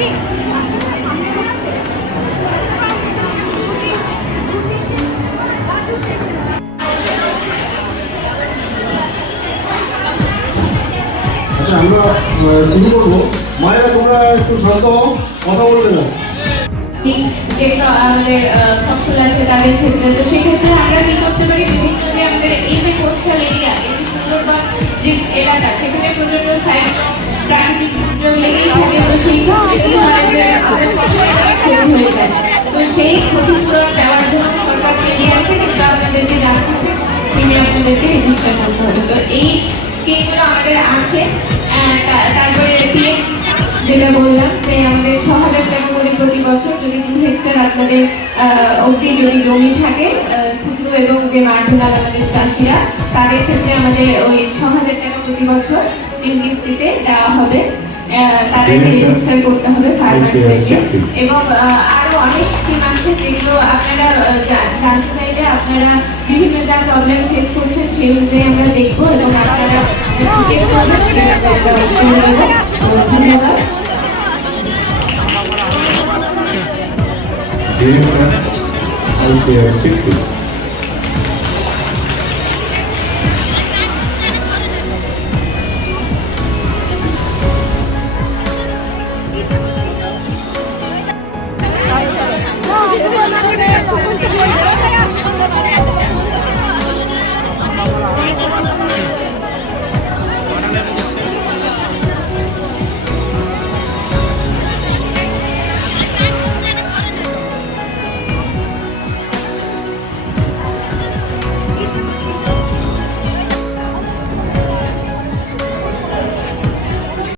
আচ্ছা আমরা শুরু করবো। মায়েরা তোমরা একটু শান্ত হও, কথা বলবে না। যেটা আমাদের ফসল আছে তাদের ক্ষেত্রে, তো সেক্ষেত্রে আমরা কি করতে পারি, বিভিন্ন যে আমাদের এই যে কোস্টাল এরিয়া, এই যে সুন্দরবন যে এলাকা, সেখানে প্রচন্ড সাইক্লোন প্রাকৃতিক দুর্যোগ লেগেই থাকে। তো সেই ক্ষেত্রে কি হয় যে আমাদের ফসলটা ক্ষতি হয়ে যায়। তো সেই ক্ষতিপূরণ দেওয়ার জন্য সরকার এগিয়ে আছে, কিন্তু আপনাদেরকে জানতে হবে, প্রিমিয়াম আপনাদেরকে রেজিস্টার করতে হবে। তো এই স্কিমগুলো আমাদের আছে। তারপরে পিএম যেটা বললাম যে আমাদের 6,000 টাকা করে প্রতি বছর, যদি 2 হেক্টর আপনাদের অবধি যদি জমি থাকে, ক্ষুদ্র এবং যে মার্জিনাল আমাদের চাষিরা, তাদের ক্ষেত্রে আমাদের ওই 6,000 টাকা প্রতি বছর 3 কিস্তিতে দেওয়া হবে। তাদেরকে রেজিস্টার করতে হবে ফার্মারদেরকে। এবং আরো অনেক স্কিম আছে যেগুলো আপনারা জানতে চাইলে আপনারা বিভিন্ন যা প্রবলেম ফেস করছেন সেই অনুযায়ী আমরা দেখবো, এবং আপনারা ধন্যবাদ। Director, ICR 60.